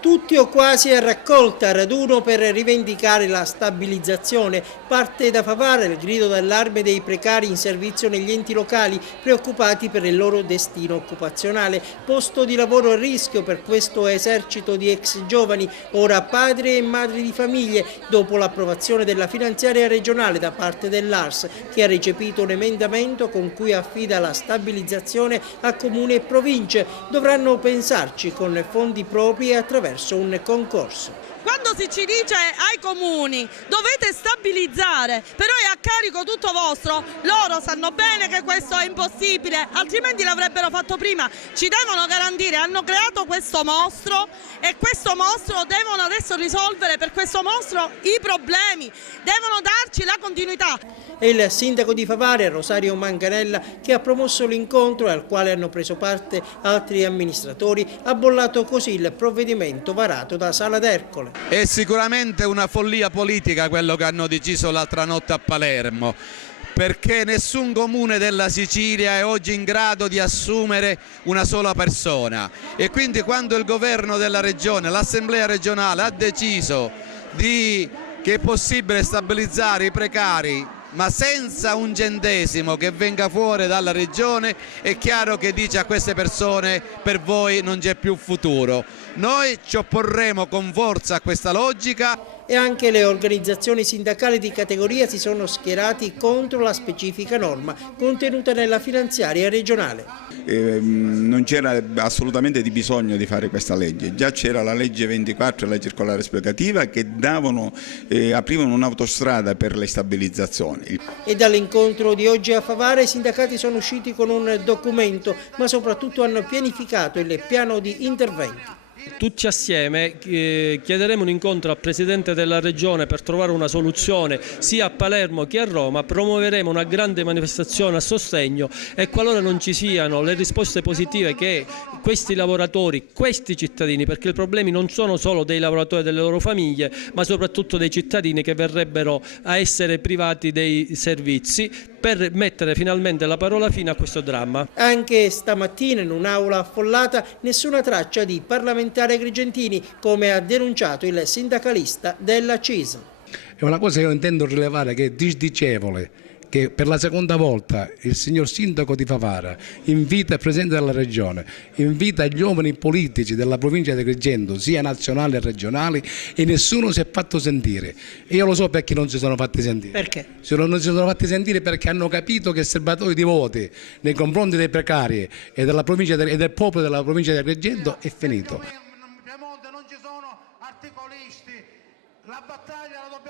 Tutti o quasi a raccolta, raduno per rivendicare la stabilizzazione. Parte da Favara il grido d'allarme dei precari in servizio negli enti locali, preoccupati per il loro destino occupazionale. Posto di lavoro a rischio per questo esercito di ex giovani, ora padri e madri di famiglie, dopo l'approvazione della finanziaria regionale da parte dell'ARS, che ha recepito un emendamento con cui affida la stabilizzazione a comuni e province. Dovranno pensarci con fondi propri e attraverso un concorso. Quando ci dice ai comuni dovete stabilizzare, però è a carico tutto vostro, loro sanno bene che questo è impossibile, altrimenti l'avrebbero fatto prima. Ci devono garantire, hanno creato questo mostro e questo mostro devono adesso risolvere per questo mostro i problemi, devono darci la continuità. È il sindaco di Favara, Rosario Manganella, che ha promosso l'incontro al quale hanno preso parte altri amministratori, ha bollato così il provvedimento varato da Sala d'Ercole. È sicuramente una follia politica quello che hanno deciso l'altra notte a Palermo, perché nessun comune della Sicilia è oggi in grado di assumere una sola persona e quindi quando il governo della regione, l'assemblea regionale ha deciso che è possibile stabilizzare i precari ma senza un centesimo che venga fuori dalla regione, è chiaro che dice a queste persone: per voi non c'è più futuro. Noi ci opporremo con forza a questa logica. E anche le organizzazioni sindacali di categoria si sono schierati contro la specifica norma contenuta nella finanziaria regionale. Non c'era assolutamente di bisogno di fare questa legge, già c'era la legge 24 e la circolare esplicativa che aprivano un'autostrada per le stabilizzazioni. E dall'incontro di oggi a Favara i sindacati sono usciti con un documento, ma soprattutto hanno pianificato il piano di interventi. Tutti assieme chiederemo un incontro al Presidente della Regione per trovare una soluzione sia a Palermo che a Roma, promuoveremo una grande manifestazione a sostegno e qualora non ci siano le risposte positive che questi lavoratori, questi cittadini, perché i problemi non sono solo dei lavoratori e delle loro famiglie, ma soprattutto dei cittadini che verrebbero a essere privati dei servizi, per mettere finalmente la parola fine a questo dramma. Anche stamattina in un'aula affollata nessuna traccia di parlamentari agrigentini, come ha denunciato il sindacalista della CISL. È una cosa che io intendo rilevare che è disdicevole che per la seconda volta il signor sindaco di Favara invita il Presidente della Regione, invita gli uomini politici della provincia di Agrigento, sia nazionali che regionali, e nessuno si è fatto sentire. E io lo so perché non si sono fatti sentire. Perché? Non si sono fatti sentire perché hanno capito che il serbatoio di voti nei confronti dei precari e della provincia e del popolo della provincia di Agrigento è finito. In Piemonte non ci sono articolisti, la battaglia la dobbiamo